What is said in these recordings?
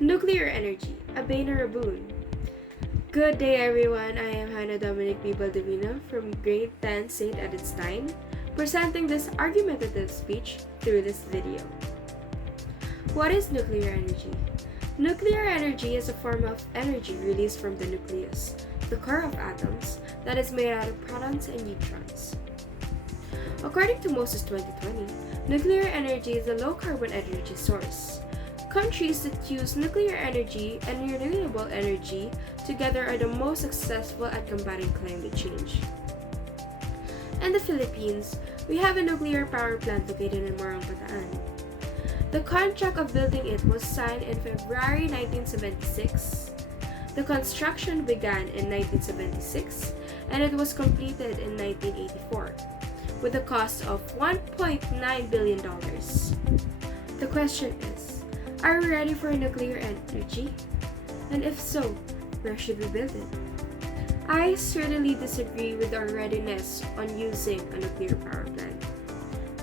Nuclear energy, a bane or a boon? Good day everyone, I am Dominique Baldovino from grade 10 St. Edith Stein, presenting this argumentative speech through this video. What is nuclear energy? Nuclear energy is a form of energy released from the nucleus, the core of atoms, that is made out of protons and neutrons. According to Moses 2020, nuclear energy is a low-carbon energy source. Countries that use nuclear energy and renewable energy together are the most successful at combating climate change. In the Philippines, we have a nuclear power plant located in Morong, Bataan. The contract of building it was signed in February 1976. The construction began in 1976 and it was completed in 1984 with a cost of $1.9 billion. The question is, are we ready for nuclear energy? And if so, where should we build it? I certainly disagree with our readiness on using a nuclear power plant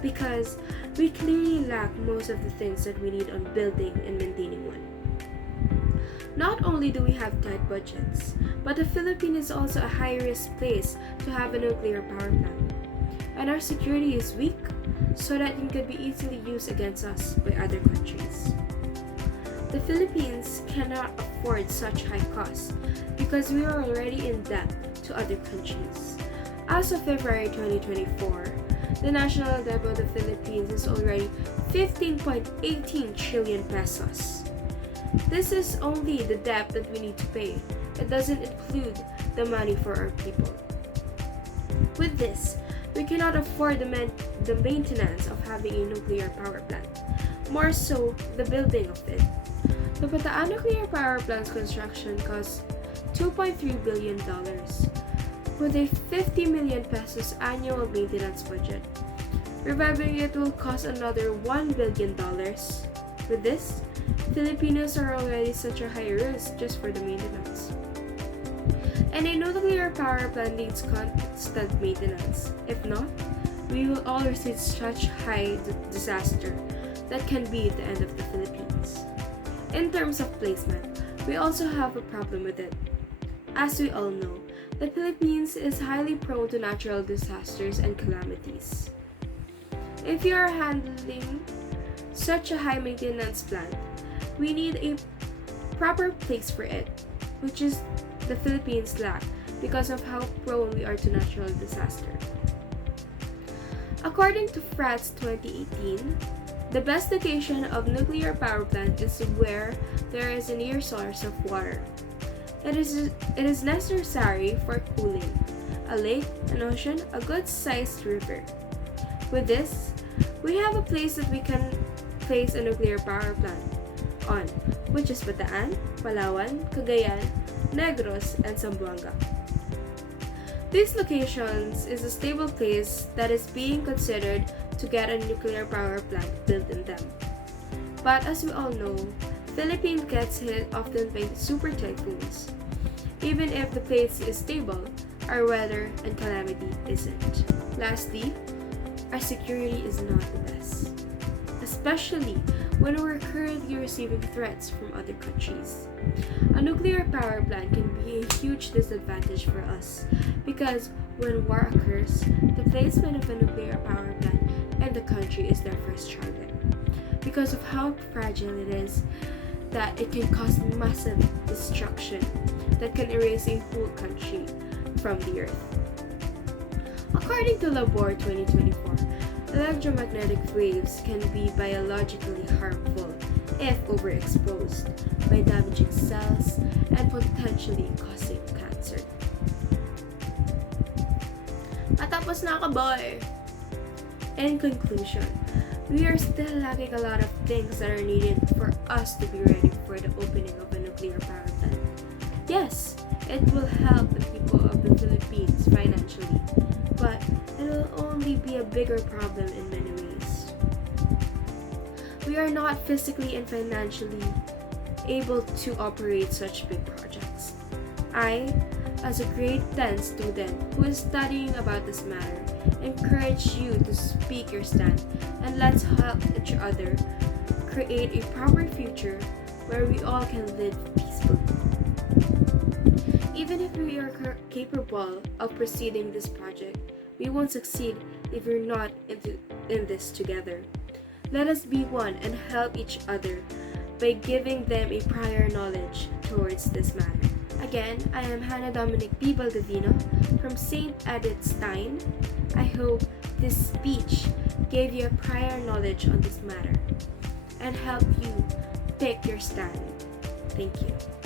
because we clearly lack most of the things that we need on building and maintaining one. Not only do we have tight budgets, but the Philippines is also a high-risk place to have a nuclear power plant. And our security is weak, so that it could be easily used against us by other countries. The Philippines cannot afford such high costs because we are already in debt to other countries. As of February 2024, the national debt of the Philippines is already 15.18 trillion pesos. This is only the debt that we need to pay. It doesn't include the money for our people. With this, we cannot afford the maintenance of having a nuclear power plant, more so the building of it. The Bataan nuclear power plant's construction costs $2.3 billion with a 50 million pesos annual maintenance budget. Reviving it will cost another $1 billion. With this, Filipinos are already such a high risk just for the maintenance. And a nuclear power plant needs constant maintenance. If not, we will all receive such high disaster that can be the end of the Philippines. In terms of placement, we also have a problem with it. As we all know, the Philippines is highly prone to natural disasters and calamities. If you are handling such a high maintenance plant, we need a proper place for it, which is the Philippines lack because of how prone we are to natural disaster. According to FRATS 2018, the best location of nuclear power plant is where there is a near source of water. It is necessary for cooling, a lake, an ocean, a good-sized river. With this, we have a place that we can place a nuclear power plant on, which is Bataan, Palawan, Cagayan, Negros, and Zamboanga. These locations is a stable place that is being considered to get a nuclear power plant built in them. But as we all know, Philippines gets hit often by super typhoons. Even if the place is stable, our weather and calamity isn't. Lastly, our security is not the best, especially when we're currently receiving threats from other countries. A nuclear power plant can be a huge disadvantage for us because when war occurs, the placement of a nuclear power plant in the country is their first target. Because of how fragile it is, that it can cause massive destruction that can erase a whole country from the earth. According to Labor 2024, electromagnetic waves can be biologically harmful if overexposed by damaging cells and potentially causing cancer. Matapos na ka, boy! In conclusion, we are still lacking a lot of things that are needed for us to be ready for the opening of a nuclear power plant. Yes, it will help the people of the Philippines financially, but it will only be a bigger problem in many ways. We are not physically and financially able to operate such big projects. I, as a grade 10 student who is studying about this matter, encourage you to speak your stand and let's help each other create a proper future where we all can live peacefully. Even if we are capable of proceeding this project, we won't succeed if we're not in this together. Let us be one and help each other by giving them a prior knowledge towards this matter. Again, I am Hannah Dominique Baldovino from St. Edith Stein. I hope this speech gave you a prior knowledge on this matter and help you pick your stand. Thank you.